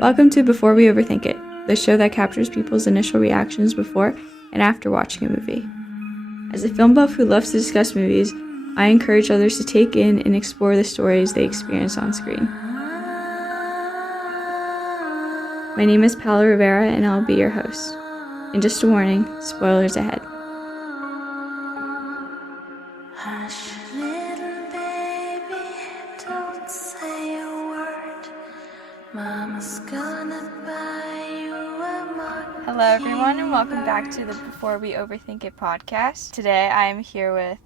Welcome to Before We Overthink It, the show that captures people's initial reactions before and after watching a movie. As a film buff who loves to discuss movies, I encourage others to take in and explore the stories they experience on screen. My name is Paola Rivera and I'll be your host. And just a warning, spoilers ahead. Hello everyone and welcome back to the Before We Overthink It podcast. Today I am here with...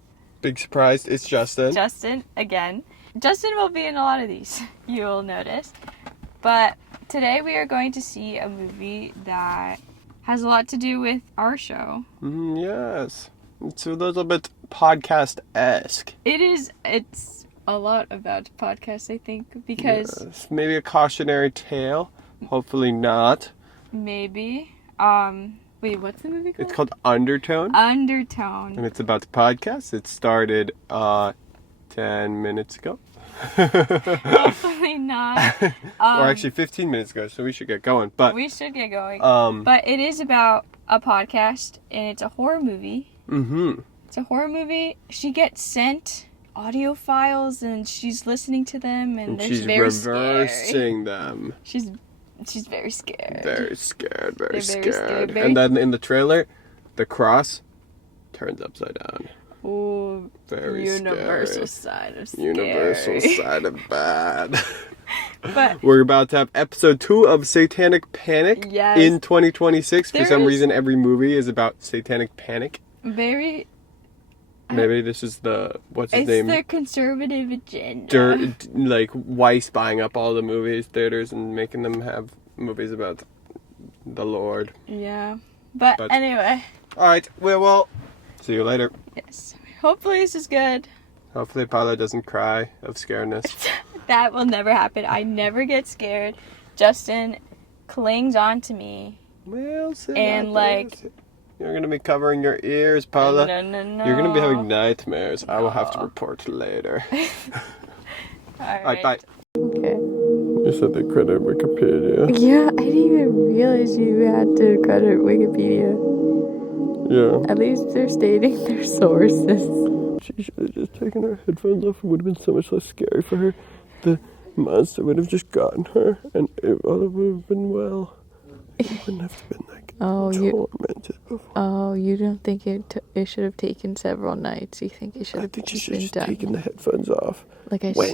Big surprise, it's Justin. Justin, again. Justin will be in a lot of these, you will notice. But today we are going to see a movie that has a lot to do with our show. Yes. It's a little bit podcast-esque. It's a lot about podcasts, I think, because... Yes. Maybe a cautionary tale. Hopefully not. Maybe. Wait, what's the movie called? It's called Undertone. Undertone. And it's about the podcast. It started 10 minutes ago. Hopefully not. Or actually 15 minutes ago, so we should get going. But we should get going. But it is about a podcast, and it's a horror movie. Mm-hmm. It's a horror movie. She gets sent audio files, and she's listening to them, and she's reversing them. She's very scared. Very scared. Very scared. And then in the trailer, the cross turns upside down. Ooh, very universal scary. Side of scary. Universal side of bad. But we're about to have episode 2 of Satanic Panic in 2026. For some reason, every movie is about satanic panic. Maybe this is what's his name? It's the conservative agenda. Like Weiss buying up all the movies theaters and making them have movies about the Lord. Yeah, but anyway. All right, well, see you later. Yes. Hopefully this is good. Hopefully Paola doesn't cry of scaredness. That will never happen. I never get scared. Justin clings on to me. Well, and you're going to be covering your ears, Paola. No. You're going to be having nightmares. No. I will have to report later. All right, bye. Okay. You said they credit Wikipedia. Yeah, I didn't even realize you had to credit Wikipedia. Yeah. At least they're stating their sources. She should have just taken her headphones off. It would have been so much less scary for her. The monster would have just gotten her, and all of it would have been well. It wouldn't have been tormented before. Oh, you don't think it should have taken several nights? You think it should have just taken the headphones off.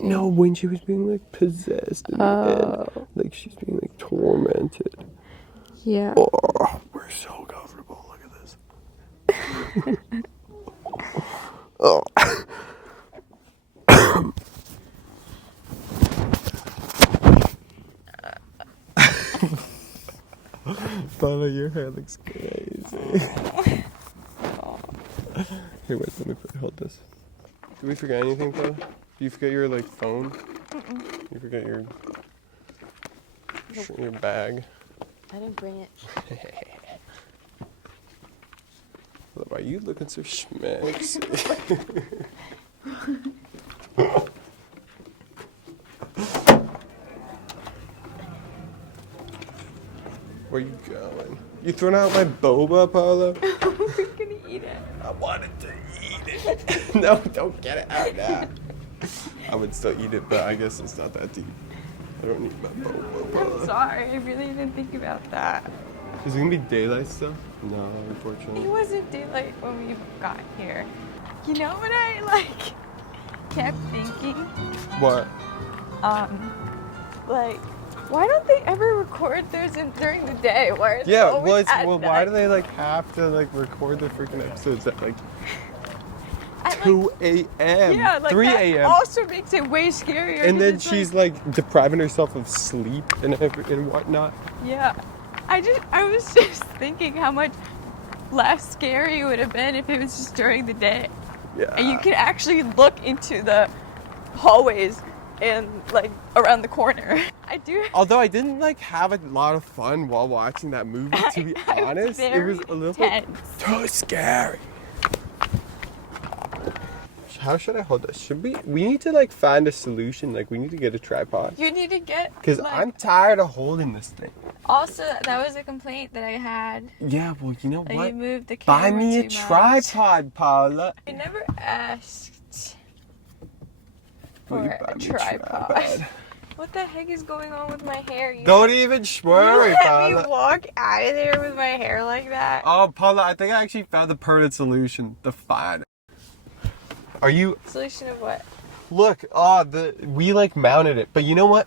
No, when she was being possessed in the end. She's being tormented. Yeah. Oh, we're so comfortable. Look at this. Oh. Paola, your hair looks crazy. Here, wait, let me hold this. Did we forget anything, Paola? Did you forget your phone? Mm-mm. You forget your bag? I didn't bring it. Why are you looking so schmancy? Where you going? You throwing out my boba, Paola? We're gonna eat it. I wanted to eat it. No, don't get it out now. I would still eat it, but I guess it's not that deep. I don't need my boba. I'm sorry, I really didn't think about that. Is it gonna be daylight still? No, unfortunately. It wasn't daylight when we got here. You know what I kept thinking? What? Why don't they ever record theirs during the day? Why are they always at night? Why do they have to record the freaking episodes at 2 a.m. Yeah, 3 that a.m. also makes it way scarier. And then she's depriving herself of sleep and whatnot. Yeah, I was just thinking how much less scary it would have been if it was just during the day. Yeah. And you could actually look into the hallways and around the corner. Although I didn't have a lot of fun while watching that movie, to be honest. It was a little tense. too scary. How should I hold this? We need to, like, find a solution. Like, we need to get a tripod. You need to get... Because like, I'm tired of holding this thing. Also, that was a complaint that I had. Yeah, well, you know what? You moved the camera Buy me a too tripod, Paula. I never asked Will for you buy a me tripod. What the heck is going on with my hair? Don't even worry, let Paula. me walk out of there with my hair like that. Oh, Paula, I think I actually found the permanent solution. The fine. Are you... Solution of what? Look, we, like, mounted it. But you know what?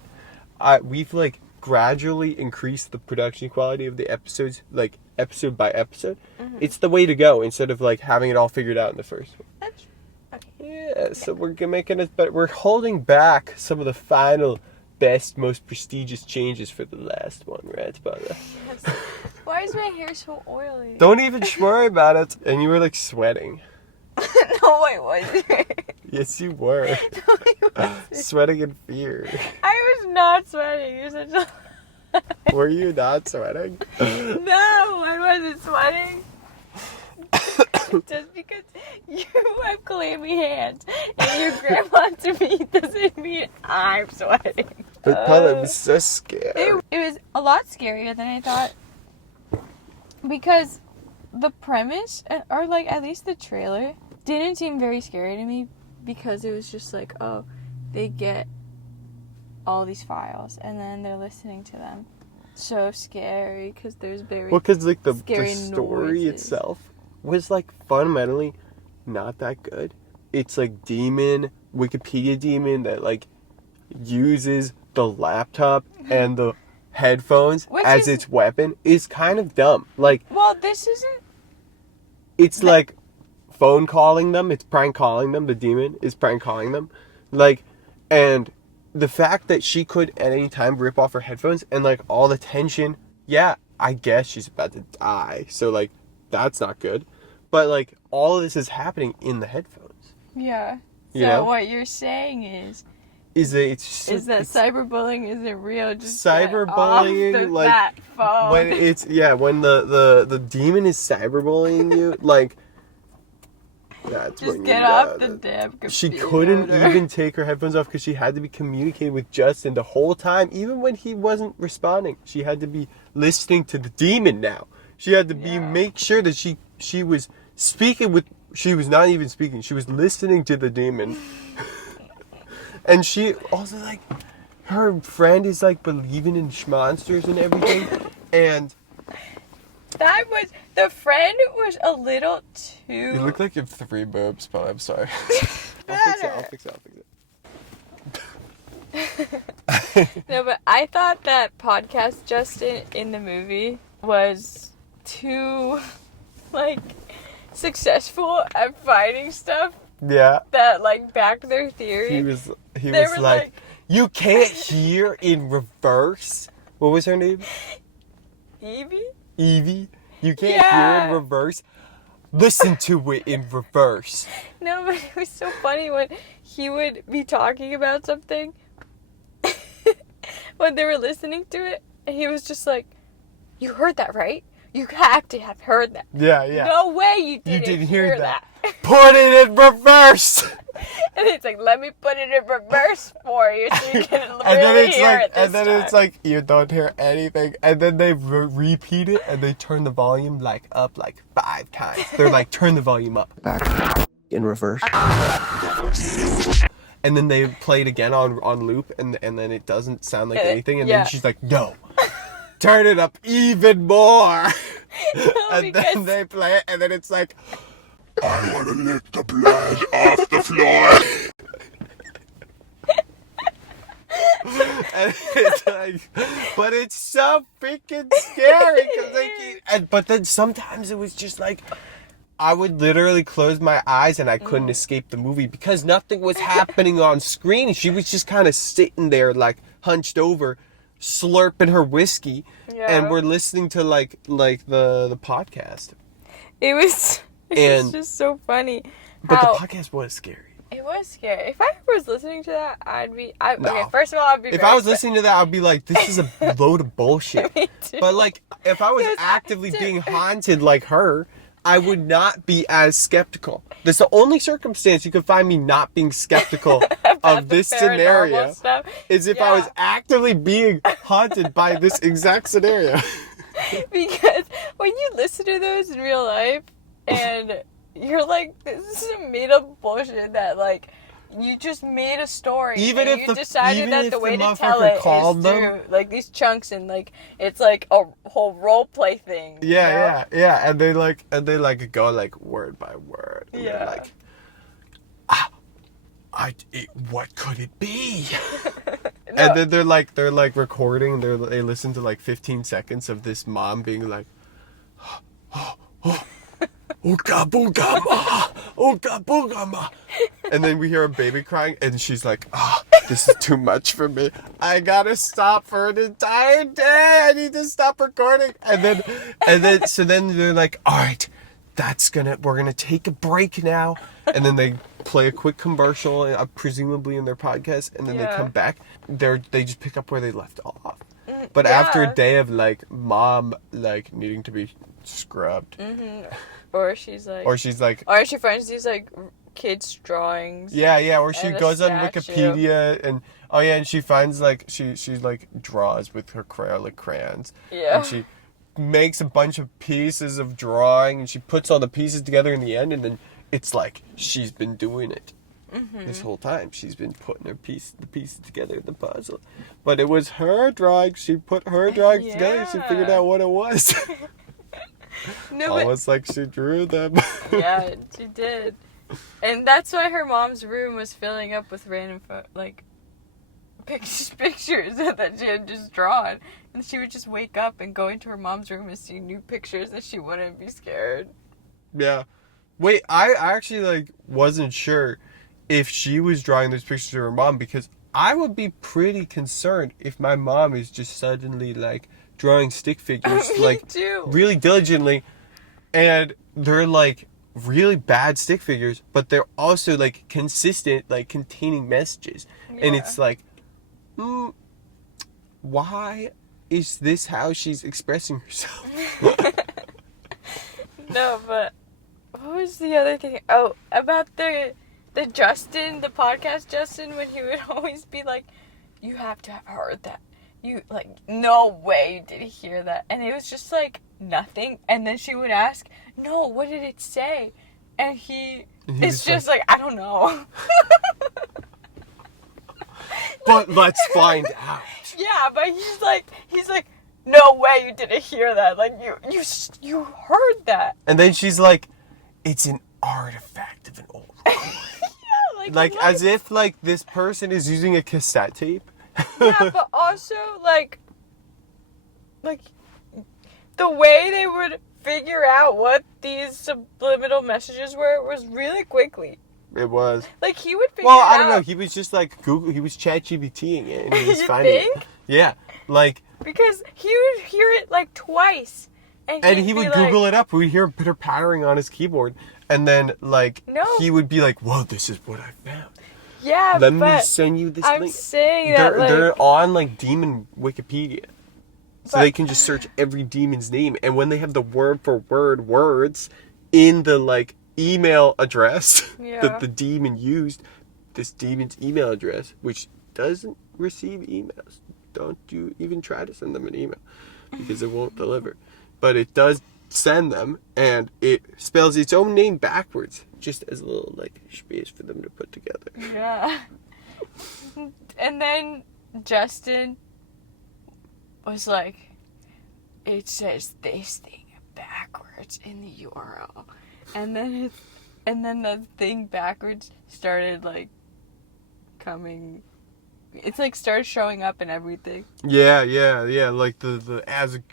We've, like, gradually increased the production quality of the episodes, like, episode by episode. Mm-hmm. It's the way to go, instead of, like, having it all figured out in the first one. That's okay. Yeah, so we're making it... But we're holding back some of the final... best, most prestigious changes for the last one, right, Paula? Yes. Why is my hair so oily? Don't even worry about it. And you were, like, sweating. No, I wasn't. Yes, you were. No, I wasn't. Sweating in fear. I was not sweating. You're such a... Were you not sweating? No, I wasn't sweating. Just because you have clammy hands and your grandma to me doesn't mean I'm sweating. But Paula, it was so scary. It was a lot scarier than I thought. Because the premise, or like at least the trailer, didn't seem very scary to me. Because it was just like, oh, they get all these files and then they're listening to them. So scary because there's very like the noises. story itself was like fundamentally not that good. It's like Wikipedia demon that like uses the laptop and the headphones as its weapon is kind of dumb. Like, well, this isn't. It's like phone calling them. It's prank calling them. The demon is prank calling them. Like, and the fact that she could at any time rip off her headphones and like all the tension. Yeah, I guess she's about to die. So like, that's not good. But like, all of this is happening in the headphones. Yeah. So you know? What you're saying is that cyberbullying isn't real. Just cyberbullying, like that phone. when the demon is cyberbullying you, like that's just when get you off the damn computer. She couldn't even take her headphones off because she had to be communicating with Justin the whole time, even when he wasn't responding. She had to be listening to the demon now. She had to make sure that she was speaking with. She was not even speaking. She was listening to the demon. And she also, like, her friend is, like, believing in monsters and everything. And the friend was a little too... You look like you have 3 boobs, but I'm sorry. I'll fix it. No, but I thought that podcast Justin in the movie was too, like, successful at finding stuff. Yeah. That, like, backed their theory. He was like, you can't hear in reverse. What was her name? Evie? You can't hear in reverse. Listen to it in reverse. No, but it was so funny when he would be talking about something when they were listening to it, and he was just like, you heard that, right? You have to have heard that. Yeah. No way you didn't hear that. Put it in reverse. And it's like, let me put it in reverse for you so you can really hear it this And then time. it's like, you don't hear anything. And then they repeat it and they turn the volume like up like 5 times. They're like, turn the volume up. Back in reverse. And then they play it again on loop and then it doesn't sound like anything. And then she's like, no. Turn it up even more. And then they play it and then it's like, I want to lick the blood off the floor. And it's like, but it's so freaking scary. But then sometimes it was just like, I would literally close my eyes and I couldn't escape the movie because nothing was happening on screen. She was just kind of sitting there like hunched over, slurping her whiskey, and we're listening to like the podcast. It was just so funny. But the podcast was scary. It was scary. If I was listening to that, okay, first of all, I'd be If I was listening to that, I'd be like, this is a load of bullshit. Me too. But like, if I was actively being haunted like her, I would not be as skeptical. That's the only circumstance you could find me not being skeptical of this scenario stuff. is if I was actively being haunted by this exact scenario. Because when you listen to those in real life and you're like, this is a made up bullshit that like you just made a story. Even and if you decided that the way to tell it is through like these chunks and like it's like a whole role play thing. Yeah. And they go like word by word. And they're like, what could it be? No. And then they're like recording. They listen to like 15 seconds of this mom being like, Ooga booga ma, ooga booga ma. And then we hear a baby crying, and she's like, this is too much for me. I gotta stop for an entire day. I need to stop recording. And then so then they're like, all right, we're gonna take a break now. And then they play a quick commercial, presumably in their podcast, and then they come back. They just pick up where they left off. But after a day of like mom like needing to be scrubbed. Mm-hmm. Or she finds these like kids drawings. Yeah. Or she goes on Wikipedia and she finds like she like draws with her acrylic crayons. Yeah. And she makes a bunch of pieces of drawing and she puts all the pieces together in the end, and then it's like she's been doing it. Mm-hmm. This whole time she's been putting the pieces together in the puzzle. But it was her drawing. She put her drawings together and she figured out what it was. Almost like she drew them. Yeah, she did. And that's why her mom's room was filling up with random pictures that she had just drawn. And she would just wake up and go into her mom's room and see new pictures that she wouldn't be scared. Yeah. Wait, I actually like wasn't sure if she was drawing those pictures of her mom, because I would be pretty concerned if my mom is just suddenly like drawing stick figures like really diligently, and they're like really bad stick figures, but they're also like consistent, like containing messages. And it's like, why is this how she's expressing herself? No, but what was the other thing? Oh, about the Justin, the podcast Justin, when he would always be like, you have to have heard that. You, like, no way did he hear that. And it was just, like, nothing. And then she would ask, no, what did it say? And it's just like, I don't know. But let's find out. Yeah, but he's like, no way you didn't hear that. Like, you heard that. And then she's like, it's an artifact of an old recording. Yeah, like as if, like, this person is using a cassette tape. Yeah, but also, like, the way they would figure out what these subliminal messages were was really quickly. It was. Like, he would figure it out. Well, I don't know. He was just, like, he was ChatGPTing it, and he was finding it. Yeah, like... Because he would hear it, like, twice. And he would Google it up. We'd hear pitter-pattering on his keyboard. And then, like, he would be like, whoa, this is what I found. Yeah, Let me send you this link. I'm saying that, they're on, like, demon Wikipedia. So they can just search every demon's name. And when they have the word-for-word words in the, like, email address that the demon used, this demon's email address, which doesn't receive emails. Don't you even try to send them an email, because it won't deliver. But it does send them, and it spells its own name backwards, just as a little, like, space for them to put together. Yeah. And then Justin was like, it says this thing backwards in the URL. And then the thing backwards started, like, coming... It's, like, started showing up and everything. Yeah, like the as a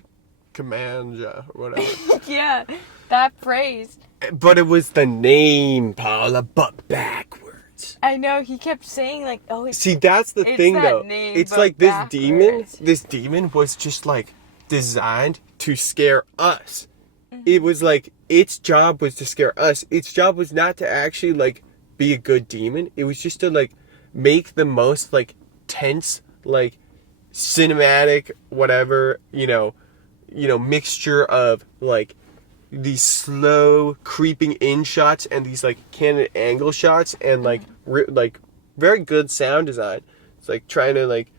command, or whatever. Yeah, that phrase. But it was the name, Paula, but backwards. I know, he kept saying, like, oh, see, that's the thing, though. It's like this demon was just, like, designed to scare us. Mm-hmm. It was like, its job was to scare us. Its job was not to actually, like, be a good demon. It was just to, like, make the most, like, tense, like, cinematic, whatever, you know, mixture of, like, these slow creeping in shots and these like candid angle shots and like like very good sound design. It's like trying to like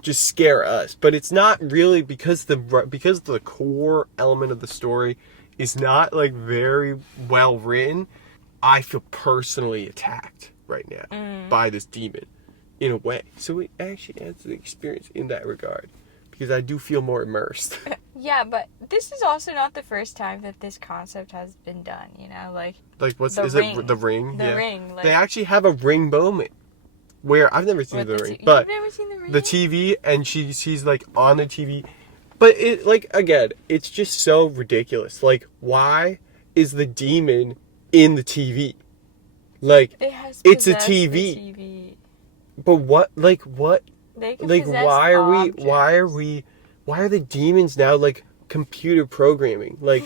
just scare us, but it's not really because the core element of the story is not like very well written. I feel personally attacked right now by this demon in a way. So it actually adds to the experience in that regard because I do feel more immersed. Yeah, but this is also not the first time that this concept has been done, you know, like what's the is Ring. it the Ring? The Ring. Like, they actually have a Ring moment where I've never seen the Ring, but you've never seen the Ring? the TV and she's like on the TV, but it like again, it's just so ridiculous. Like, why is the demon in the TV? Like, it's a TV. But what? They can like, why are the demons now like computer programming? Like,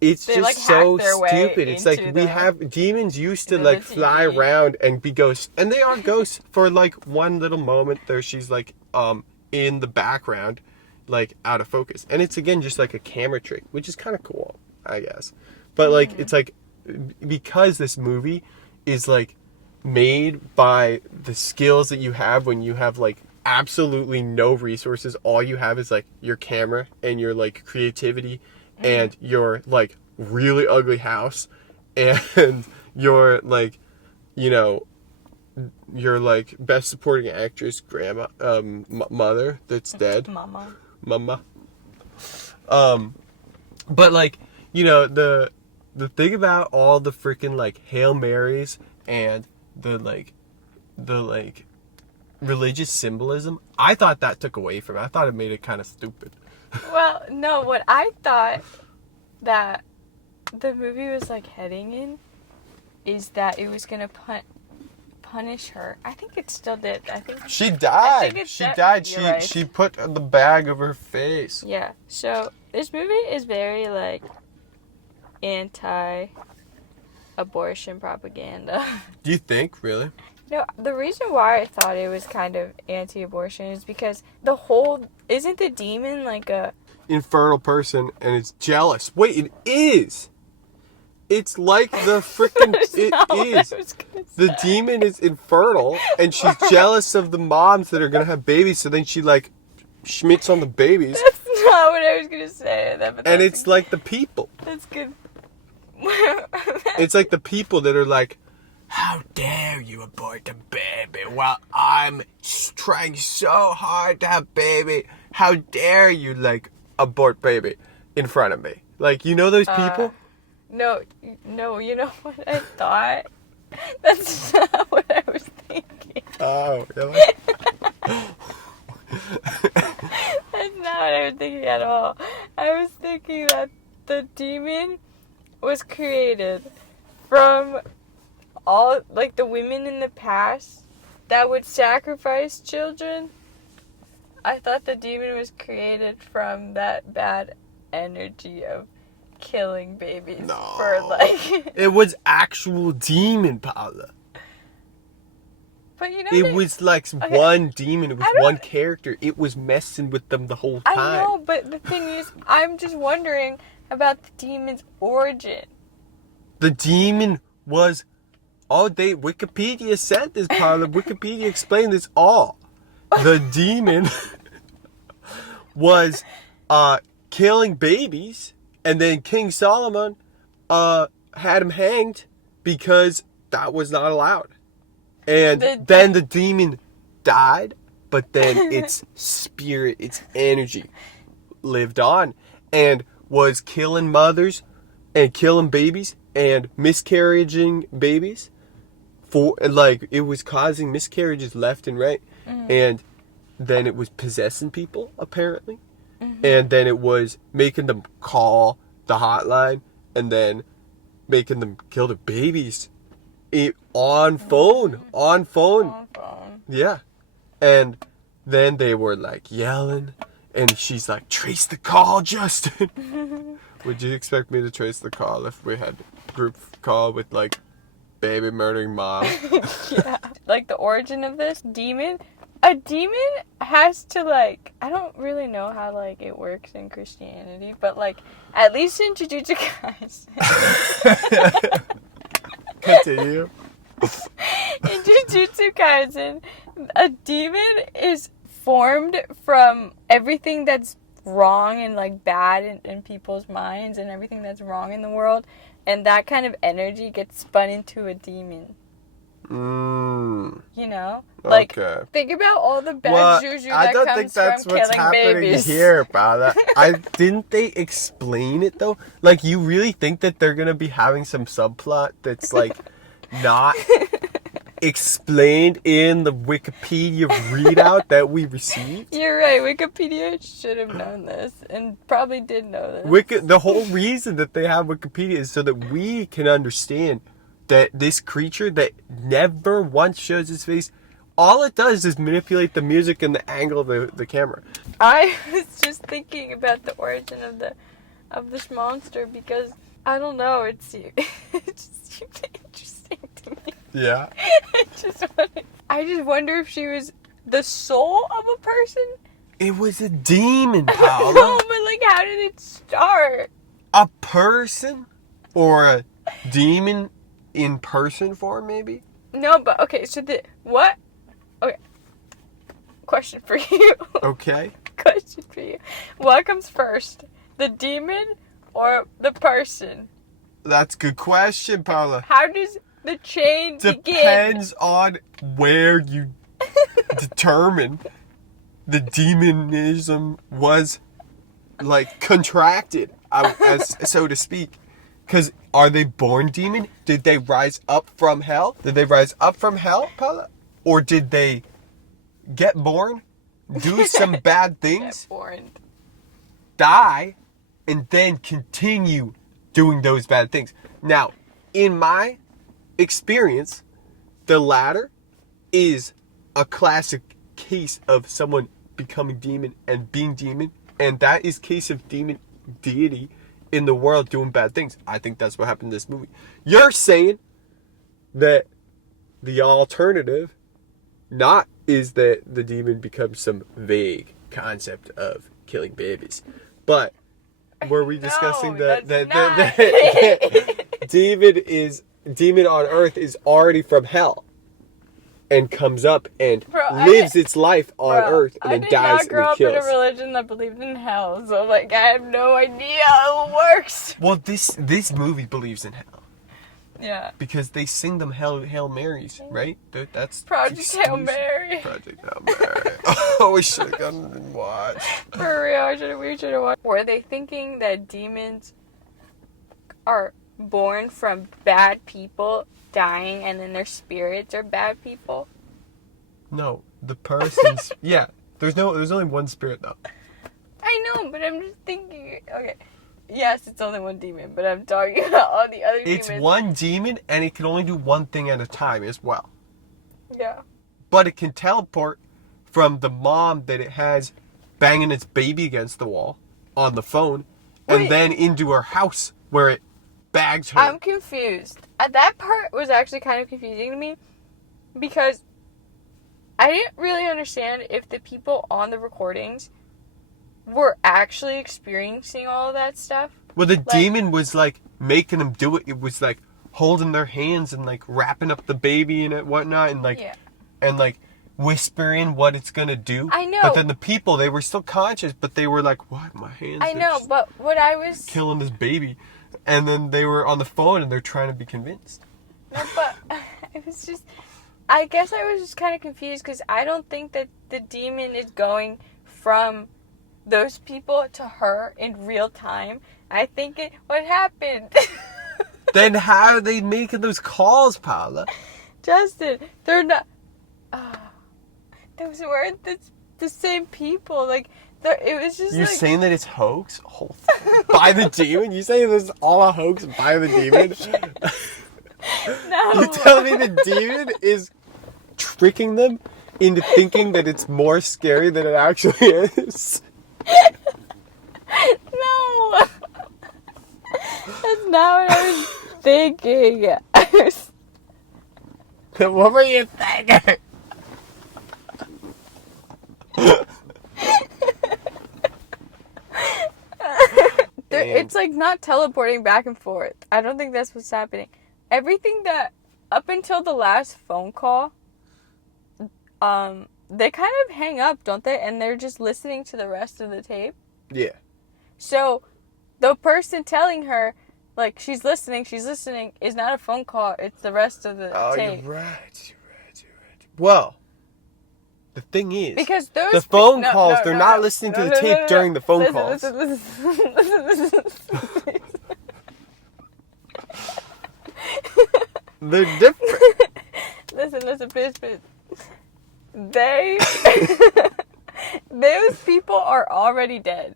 it's just like so stupid. It's like we have demons used to like fly around and be ghosts, and they are ghosts for like one little moment. There, she's like in the background, like out of focus, and it's again just like a camera trick, which is kind of cool, I guess. But like, it's like because this movie is like made by the skills that you have when you have like absolutely no resources. All you have is like your camera and your like creativity and your like really ugly house and your like, you know, your like best supporting actress grandma mother that's dead. Mama. But like, you know, the thing about all the freaking like Hail Marys and the religious symbolism, I thought that took away from it. I thought it made it kind of stupid. Well, no, what I thought that the movie was like heading in is that it was gonna punish her. I think it still did. I think she died. She died. Right. She put the bag over her face. Yeah. So this movie is very like anti-abortion propaganda. Do you think, really? No, the reason why I thought it was kind of anti-abortion is because isn't the demon like a infertile person and it's jealous? Wait, it is. It's like the freaking it is. The demon is infertile and she's jealous of the moms that are gonna have babies, so then she like schmitz on the babies. That's not what I was gonna say. And it's like the people. That's good. It's like the people that are like, how dare you abort a baby while I'm trying so hard to have baby? How dare you like abort baby in front of me? Like, you know those people? No, you know what I thought? That's not what I was thinking. Oh, really? That's not what I was thinking at all. I was thinking that the demon was created from all, like, the women in the past that would sacrifice children. I thought the demon was created from that bad energy of killing babies. No. For, like... It was actual demon, Paola. But you know... It was like one demon. It was one character. It was messing with them the whole time. I know, but the thing is, I'm just wondering about the demon's origin. The demon was... Wikipedia said this, Paola. Wikipedia explained this all. The demon was killing babies, and then King Solomon had him hanged because that was not allowed. And then the demon died, but then its spirit, its energy lived on and was killing mothers and killing babies and miscarrying babies. It was causing miscarriages left and right. And then it was possessing people, apparently. And then it was making them call the hotline and then making them kill the babies on phone. Yeah. And then they were like yelling and she's like, trace the call, Justin. Would you expect me to trace the call if we had group call with like baby murdering mom? Yeah. Like the origin of this demon, a demon has to, like, I don't really know how, like, it works in Christianity, but, like, at least in Jujutsu Kaisen. Continue. In Jujutsu Kaisen, a demon is formed from everything that's wrong and, like, bad in people's minds and everything that's wrong in the world, and that kind of energy gets spun into a demon. You know? Like, okay. think about all the bad juju that comes from killing babies. Here, brother. Didn't they explain it, though? Like, you really think that they're gonna be having some subplot that's, like, not explained in the Wikipedia readout that we received? You're right. Wikipedia should have known this, and probably did know this. The whole reason that they have Wikipedia is so that we can understand that this creature that never once shows his face, all it does is manipulate the music and the angle of the camera. I was just thinking about the origin of this monster because, I don't know, it just seemed interesting to me. Yeah. I just wonder if she was the soul of a person. It was a demon, Paola. No, but like, how did it start? A person? Or a demon in person form, maybe? No, but okay, so what? Okay. Question for you. Okay. Question for you. What comes first? The demon or the person? That's a good question, Paola. How does the chain begin? Depends on where you determine the demonism was, like, contracted, as so to speak. Because are they born demon? Did they rise up from hell? Did they rise up from hell, Paola? Or did they get born, do some bad things, Get born, die, and then continue doing those bad things? Now, in my experience, the latter is a classic case of someone becoming demon and being demon, and that is case of demon deity in the world doing bad things. I think that's what happened in this movie. You're saying that the alternative not is that the demon becomes some vague concept of killing babies, but were we discussing that demon on earth is already from hell and comes up and lives its life on earth and then dies and kills? I did not grow up in a religion that believed in hell, so like I have no idea how it works. Well, this movie believes in hell. Yeah. Because they sing them Hail Marys, right? That's Project Hail Mary. Project Hail Mary. Oh, we should have gone and watched. For real, we should have watched. Were they thinking that demons are born from bad people dying and then their spirits are bad people? No, the person's yeah. There's only one spirit though. I know, but I'm just thinking. Okay, yes, it's only one demon, but I'm talking about all the other demons. It's one demon, and it can only do one thing at a time as well. Yeah. But it can teleport from the mom that it has banging its baby against the wall on the phone, and then into her house where it bags her. I'm confused. That part was actually kind of confusing to me because I didn't really understand if the people on the recordings were actually experiencing all of that stuff. Well, the demon was like making them do it. It was like holding their hands and like wrapping up the baby and whatnot, and like and like whispering what it's gonna do. I know. But then the people, they were still conscious, but they were like, "What? My hands?" I know, but what I was killing this baby, and then they were on the phone and they're trying to be convinced. No, but it was just. I guess I was just kind of confused because I don't think that the demon is going from those people to her in real time. I think what happened. Then how are they making those calls, Paola? Justin, they're not. Those weren't the same people. Like, it was just. You're saying that it's hoax? By the demon? You saying this is all a hoax by the demon? No. You tell me the demon is tricking them into thinking that it's more scary than it actually is? No. That's not what I was thinking. What were you thinking? it's like not teleporting back and forth. I don't think that's what's happening. Everything that up until the last phone call, they kind of hang up, don't they? And they're just listening to the rest of the tape. Yeah. So the person telling her, like, she's listening, is not a phone call. It's the rest of the tape. You're right. Well, the thing is, because those the phone calls, they're not listening to the tape during the phone calls. Listen. They're different. Listen, please. Those people are already dead.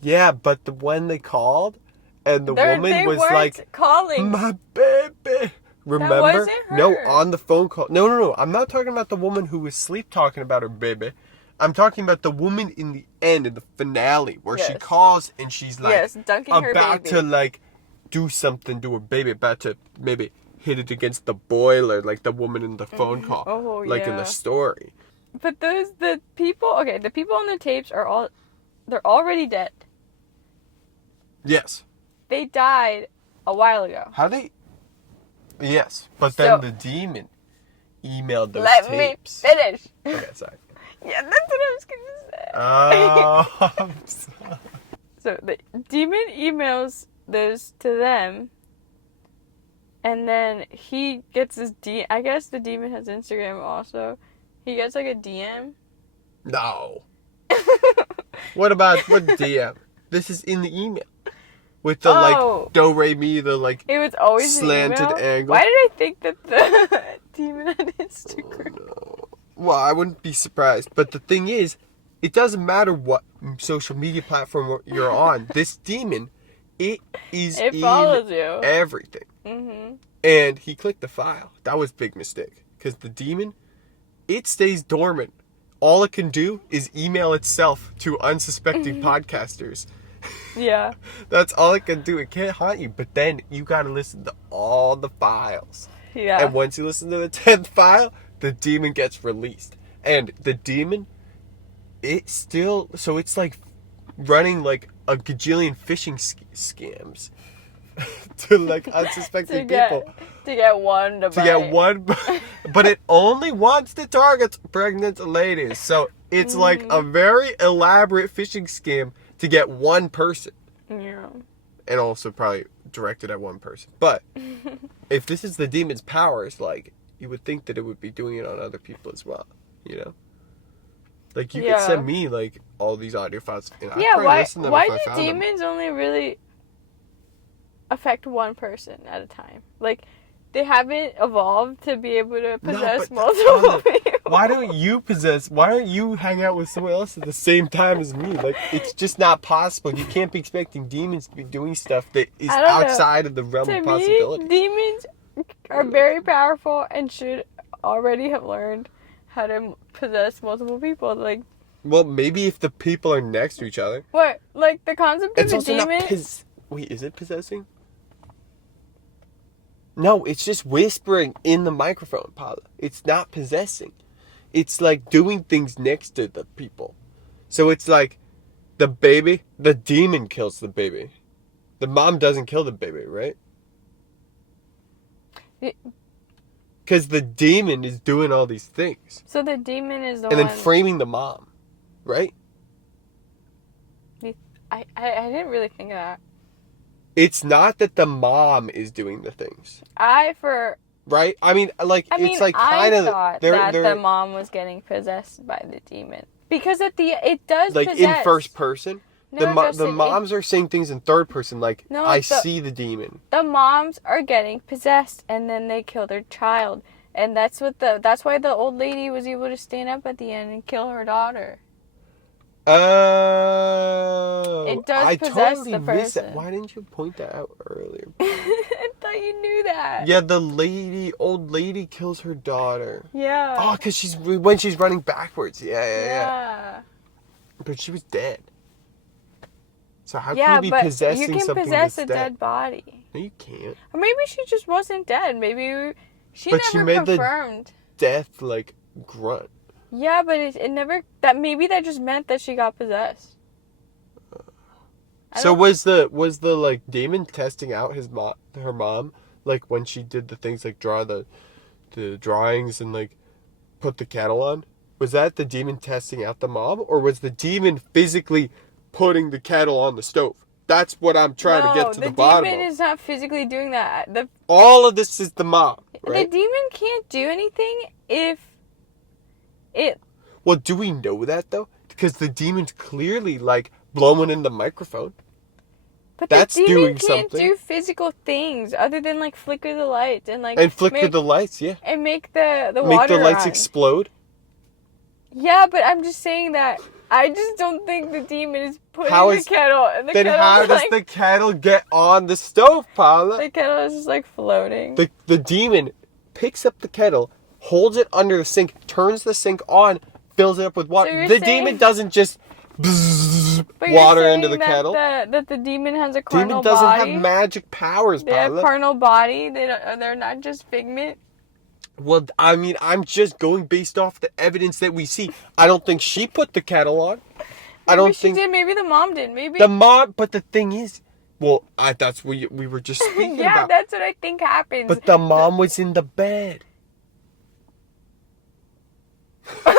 Yeah, but when they called, and the woman was like, calling. "My baby." Remember? That wasn't her. No, on the phone call. No. I'm not talking about the woman who was sleep talking about her baby. I'm talking about the woman in the end, in the finale, where she calls and she's like, dunking her about baby. to like do something to her baby, about to maybe hit it against the boiler, like the woman in the phone call, in the story. But the people on the tapes they're already dead. Yes. They died a while ago. How they? Yes, but then the demon emailed those tapes. Let me finish. Okay, sorry. Yeah, that's what I was gonna say. Oh. So the demon emails those to them, and then he gets this I guess the demon has Instagram also. He gets like a DM. No. What DM? This is in the email. With the like do re mi, the like it was always slanted angle. Why did I think that the demon had Instagram? Oh, no. Well, I wouldn't be surprised. But the thing is, it doesn't matter what social media platform you're on. This demon, it follows you. Everything. Mm-hmm. And he clicked the file. That was a big mistake. Because the demon, it stays dormant. All it can do is email itself to unsuspecting podcasters. Yeah. That's all it can do. It can't haunt you. But then you got to listen to all the files. Yeah. And once you listen to the 10th file, the demon gets released. And the demon, it still... So it's like running like a gajillion phishing scams to like unsuspecting people. To get one to get one. But it only wants to target pregnant ladies. So it's like a very elaborate phishing scam to get one person. Yeah. And also probably directed at one person. But if this is the demon's powers, like, you would think that it would be doing it on other people as well, you know? Like, you could send me, like, all these audio files. And why do demons only really affect one person at a time? Like, they haven't evolved to be able to possess multiple people. Why don't you hang out with someone else at the same time as me? Like, it's just not possible. You can't be expecting demons to be doing stuff that is outside of the realm of possibility. Demons are very powerful and should already have learned how to possess multiple people. Like, well, maybe if the people are next to each other. What? Like, the concept of a demon... Wait, is it possessing? No, it's just whispering in the microphone, Paula. It's not possessing. It's like doing things next to the people. So it's like the demon kills the baby. The mom doesn't kill the baby, right? Because the demon is doing all these things. So the demon is the one... And then framing the mom, right? I didn't really think of that. It's not that the mom is doing the things. Right? I mean, it's like kind of... I thought that the mom was getting possessed by the demon. Because it does like possess. In first person? No, the moms are saying things in third person, like, I see the demon. The moms are getting possessed, and then they kill their child. And that's why the old lady was able to stand up at the end and kill her daughter. Oh, it does possess the person. Missed that. Why didn't you point that out earlier? I thought you knew that. Yeah, the old lady kills her daughter. Yeah. Oh, because when she's running backwards. Yeah. But she was dead. So how can you be possessing something that's dead? You can possess a dead body. No, you can't. Or maybe she just wasn't dead. Maybe she never confirmed. The death, like, grunt. Yeah, but it never... Maybe that just meant that she got possessed. So was the like demon testing out her mom, like when she did the things like draw the drawings and like put the kettle on? Was that the demon testing out the mom, or was the demon physically putting the kettle on the stove? That's what I'm trying to get to the bottom of. The demon is not physically doing that. All of this is the mom, right? The demon can't do anything if it... Well, do we know that, though? Because the demon's clearly, like, blowing in the microphone. But that's the demon doing can't something. do physical things other than, like, flicker the lights and, like... And flicker the lights, yeah. And make the water Make the lights run. Explode? Yeah, but I'm just saying that I just don't think the demon is putting the kettle... And then how does the kettle get on the stove, Paola? The kettle is just, like, floating. The demon picks up the kettle, holds it under the sink, turns the sink on, fills it up with water. So the demon doesn't just water into the kettle. That the demon has a carnal body. Demon doesn't body. have magic powers, They Paola. have carnal body. They're not just figment. Well, I mean, I'm just going based off the evidence that we see. I don't think she put the kettle on. I don't think she did. Maybe the mom did. Maybe the mom. But the thing is, well, that's what we were just speaking yeah, about. that's what I think happens. But the mom was in the bed. What?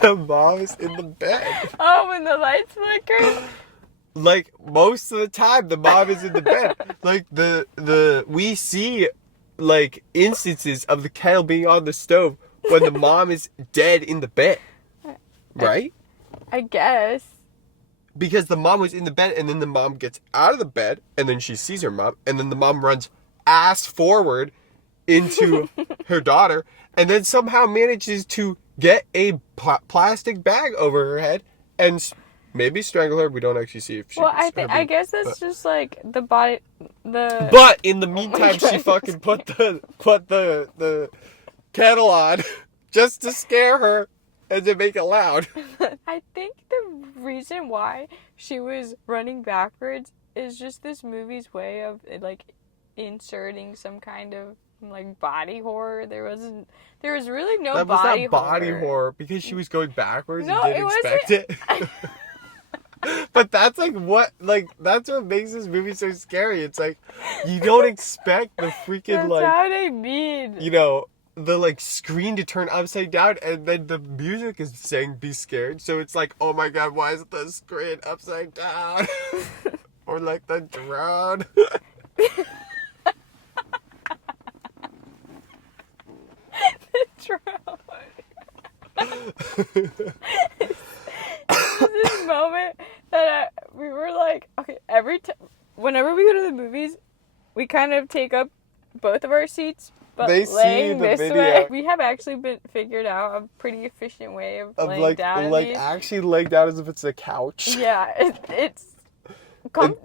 The mom is in the bed. Oh, when the lights flicker? Like, most of the time, the mom is in the bed. Like, we see, like, instances of the kettle being on the stove when the mom is dead in the bed. Right? I guess. Because the mom was in the bed, and then the mom gets out of the bed, and then she sees her mom, and then the mom runs ass forward into her daughter, and then somehow manages to get a plastic bag over her head and maybe strangle her. We don't actually see if she. Well, I guess that's just like the body. But in the meantime, she fucking put the kettle on just to scare her and to make it loud. I think the reason why she was running backwards is just this movie's way of like inserting some kind of like body horror. There was really no body horror. Body horror because she was going backwards No, and didn't expect it. But that's like that's what makes this movie so scary. It's like you don't expect the freaking That's how they mean. You know, the like screen to turn upside down, and then the music is saying "be scared." So it's like, oh my god, why is the screen upside down? Or like the drone. This moment that we were like, okay, whenever we go to the movies, we kind of take up both of our seats, but they laying see the this video. way. We have actually figured out a pretty efficient way of laying down. Actually laying down as if it's a couch. Yeah, it's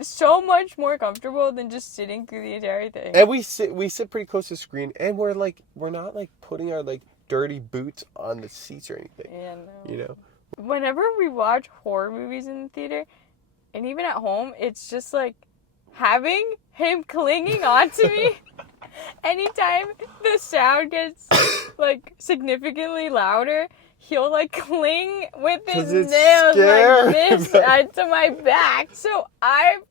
so much more comfortable than just sitting through the entire thing. And we sit pretty close to the screen, and we're not like putting our like dirty boots on the seats or anything. Yeah, no. You know. Whenever we watch horror movies in the theater, and even at home, it's just like having him clinging onto me. Anytime the sound gets like significantly louder, he'll like cling with his nails like this to my back. So I've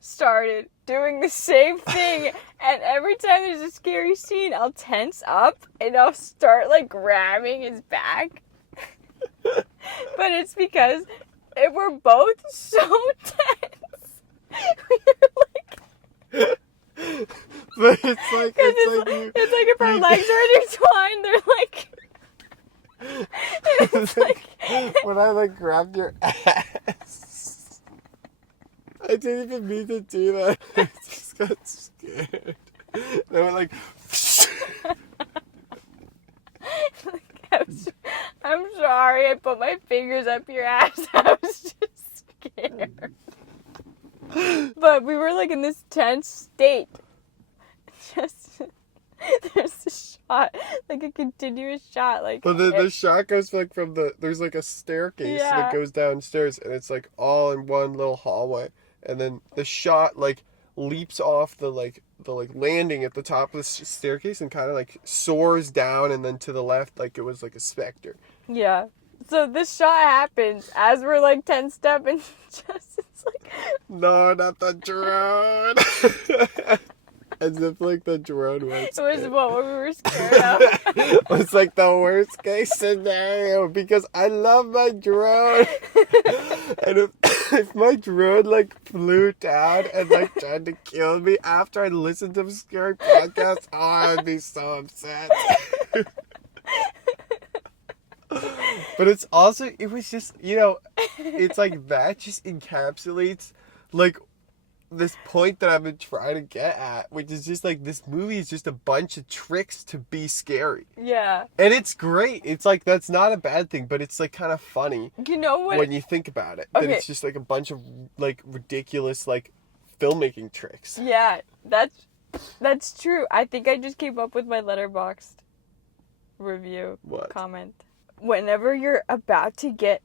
started doing the same thing, and every time there's a scary scene, I'll tense up and I'll start like grabbing his back. But it's because we're both so tense. We're like. But it's like if our legs are intertwined, they're like. It's like when I like grabbed your ass. I didn't even mean to do that. I just got scared. They were like. I'm sorry, I put my fingers up your ass. I was just scared. But we were like in this tense state. Just there's a shot, like a continuous shot, like. But the shot goes like from there's like a staircase that goes downstairs, and it's like all in one little hallway, and then the shot like leaps off the landing at the top of the staircase and kind of like soars down and then to the left like it was like a specter. Yeah. So this shot happens as we're like 10 step and Justin's like, no, not the drone. As if like the drone was. It was what we were scared of. It was like the worst case scenario because I love my drone. And if my drone like flew down and like tried to kill me after I listened to the scary podcast, oh, I'd be so upset. But it's also, it was just, you know, it's like that just encapsulates like this point that I've been trying to get at, which is just like this movie is just a bunch of tricks to be scary. Yeah. And it's great. It's like, that's not a bad thing, but it's like kind of funny. You know what? When you think about it. Okay. That it's just like a bunch of like ridiculous like filmmaking tricks. Yeah, that's true. I think I just came up with my Letterboxd review comment. Whenever you're about to get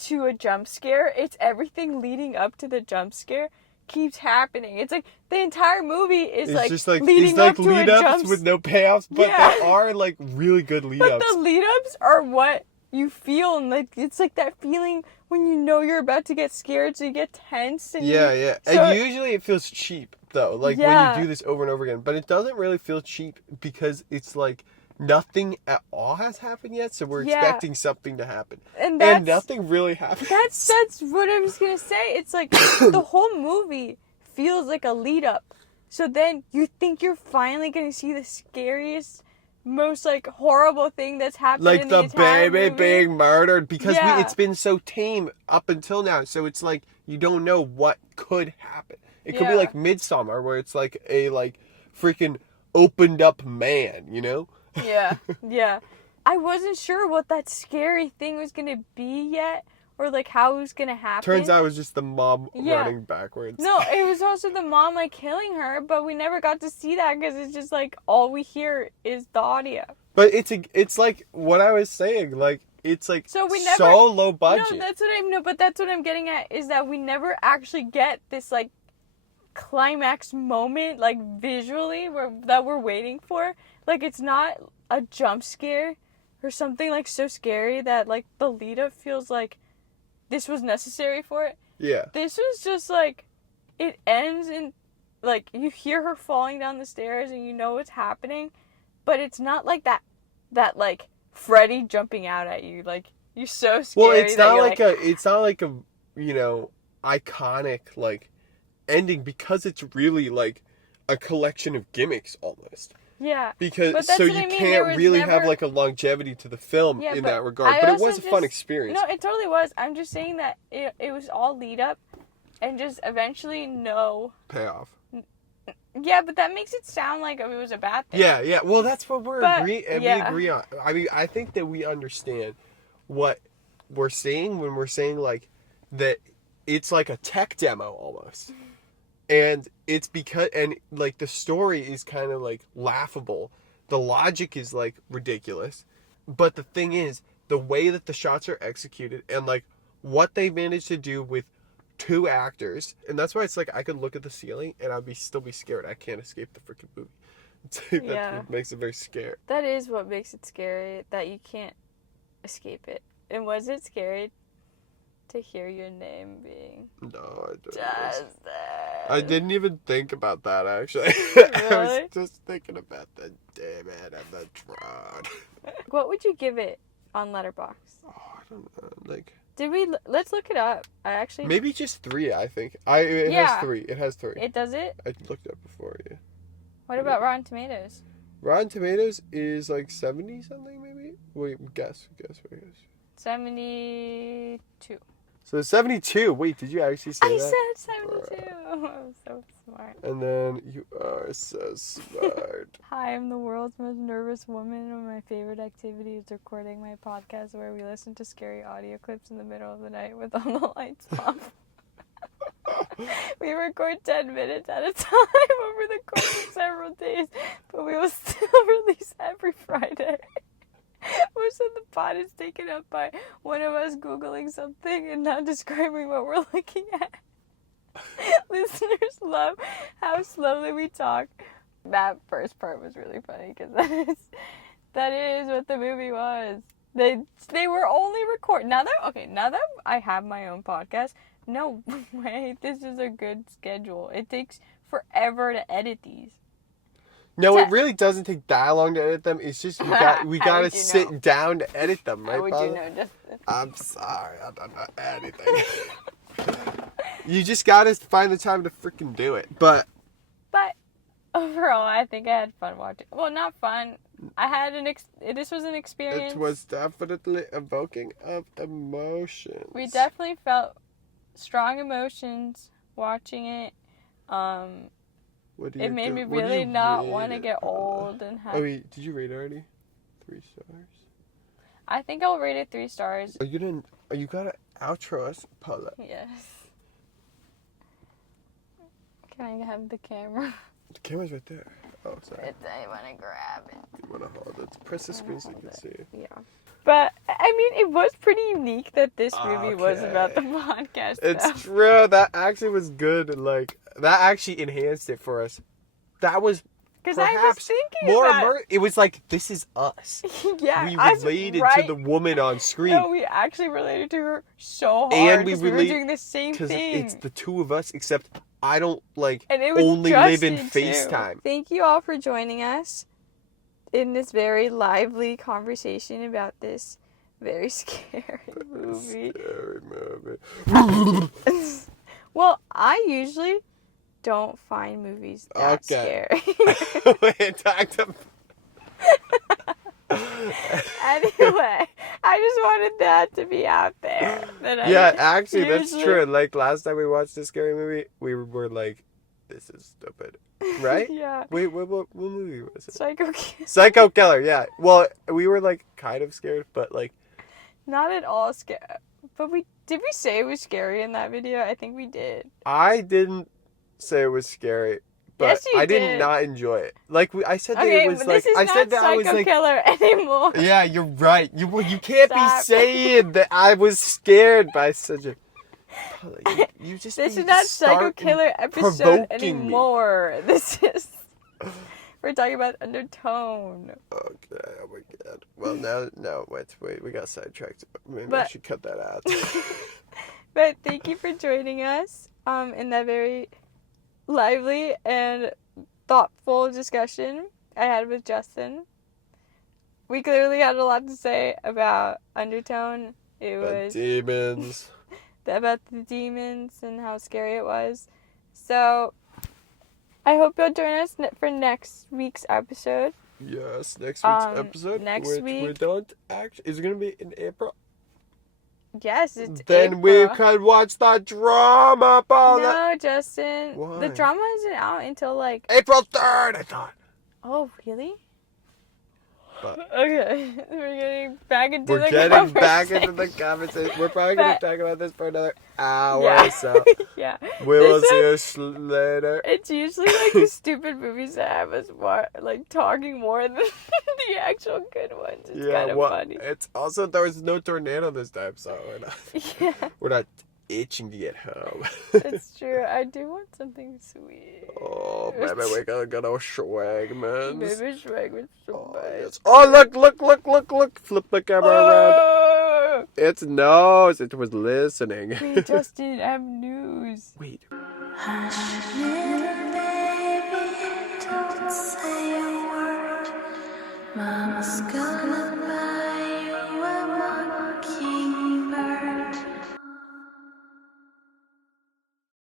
to a jump scare, it's everything leading up to the jump scare keeps happening. It's like the entire movie is it's like just like leading it's like up to lead a ups jump with no payoffs, but there are like really good lead but ups. the lead ups are what you feel, and like it's like that feeling when you know you're about to get scared, so you get tense. And yeah. So, and usually it feels cheap though, like when you do this over and over again. But it doesn't really feel cheap because it's like nothing at all has happened yet, so we're expecting something to happen. And nothing really happened. That's what I was gonna say. It's like the whole movie feels like a lead up. So then you think you're finally gonna see the scariest, most like horrible thing that's happened like in the entire baby movie. being murdered because it's been so tame up until now, so it's like you don't know what could happen. It could be like Midsommar, where it's like a like freaking opened up man, you know? Yeah. I wasn't sure what that scary thing was gonna be yet, or like how it was gonna happen. Turns out it was just the mom running backwards. No, it was also the mom like killing her, but we never got to see that because it's just like all we hear is the audio. But it's like what I was saying, like it's like so low budget. But that's what I'm getting at is that we never actually get this like climax moment like visually that we're waiting for. Like it's not a jump scare or something like so scary that like the lead up feels like this was necessary for it. Yeah. This was just like it ends in like you hear her falling down the stairs and you know what's happening, but it's not like that like Freddy jumping out at you. Like you're so scary. Well, it's not like a you know, iconic like ending because it's really like a collection of gimmicks almost. Yeah. Because so you can't really have like a longevity to the film in that regard. But it was a fun experience. No, it totally was. I'm just saying that it was all lead up and just eventually no payoff. Yeah, but that makes it sound like it was a bad thing. Yeah. Well, that's what we agree on. I mean, I think that we understand what we're saying when we're saying like that it's like a tech demo almost. And it's because, and like the story is kind of like laughable. The logic is like ridiculous. But the thing is, the way that the shots are executed and like what they managed to do with two actors. And that's why it's like I could look at the ceiling and I'd still be scared. I can't escape the freaking movie. That's what makes it very scary. That is what makes it scary, that you can't escape it. And was it scary to hear your name being No, I didn't. Justin? I didn't even think about that, actually. Really? I was just thinking about the David and the drone. What would you give it on Letterboxd? Oh, I don't know. Like, let's look it up. I actually maybe just 3. I think it has 3. It has 3. It does it. I looked up before. Yeah. What about Rotten Tomatoes? Rotten Tomatoes is like 70 something, maybe. Wait, guess. 72. So 72. Wait, did you actually say that? I said 72. I'm so smart. And then you are so smart. Hi, I'm the world's most nervous woman, and my favorite activity is recording my podcast where we listen to scary audio clips in the middle of the night with all the lights off. We record 10 minutes at a time over the course of several days, but we will still release every Friday. Most of the pod is taken up by one of us Googling something and not describing what we're looking at. Listeners love how slowly we talk. That first part was really funny because that is what the movie was. They were only record now that I have my own podcast. No way, this is a good schedule. It takes forever to edit these. No, it really doesn't take that long to edit them. It's just we gotta sit down to edit them, right, How would Paola? you know, Justin? I'm sorry, I don't know anything. You just gotta find the time to freaking do it. But overall, I think I had fun watching. Well, not fun. I had this was an experience. It was definitely evoking of emotions. We definitely felt strong emotions watching it. It made me really not want to get old and have. Oh, wait, did you rate it already? 3 stars. I think I'll rate it 3 stars. Oh, you didn't. Oh, you gotta outro us, Paola. Yes. Can I have the camera? The camera's right there. Oh, sorry. I want to grab it. You wanna hold it? Press the screen so you can see. Yeah. But, I mean, it was pretty unique that this movie was about the podcast. It's true. That actually was good. Like, that actually enhanced it for us. That was because I was thinking more about it was like, this is us. Yeah, we related to the woman on screen. No, we actually related to her so hard. And we were doing the same thing. It's the two of us, except I don't and it was only Justin live in too. FaceTime. Thank you all for joining us in this very lively conversation about this very scary movie. Well, I usually don't find movies that scary. Anyway, I just wanted that to be out there. Actually, that's true. Like, last time we watched this scary movie, we were like, this is stupid. Right? Yeah. Wait, what movie was it? Psycho Killer. Psycho Killer, yeah. Well, we were, like, kind of scared, but, like... Not at all scared. But did we say it was scary in that video? I think we did. I didn't say it was scary, but yes, you I did did not enjoy it. Like, I said that okay, it was, but like... This is I not said that Psycho I was, like... Killer anymore. Yeah, you're right. You can't Stop. be saying that I was scared by such a... You just This is not Psycho Killer episode anymore. Me. This is... We're talking about Undertone. Okay, oh my god. Well, no, wait, we got sidetracked. Maybe I should cut that out. But thank you for joining us in that very lively and thoughtful discussion I had with Justin. We clearly had a lot to say about Undertone. It was demons. About the demons and how scary it was. So, I hope you'll join us for next week's episode. Yes, next week's episode. Next week. We don't actually... Is it going to be in April? Yes, it's then April. We could watch the drama, Paola. No, Justin. Why? The drama isn't out until, like... April 3rd, I thought. Oh, really? But okay, we're getting back into the conversation. We're probably going to talk about this for another hour or so. Yeah. We will see you later. It's usually like the stupid movies that have us like talking more than the actual good ones. It's kind of funny. It's also, there was no tornado this time, so we're not itching to get home. It's true. I do want something sweet. Oh, maybe we're gonna get our swag, man. Maybe swag with some yes. Oh, look. Flip the camera around. It's nose. It was listening. Wait, Justin, I have news. Wait. Hush, little baby, don't say a word. Mama's gonna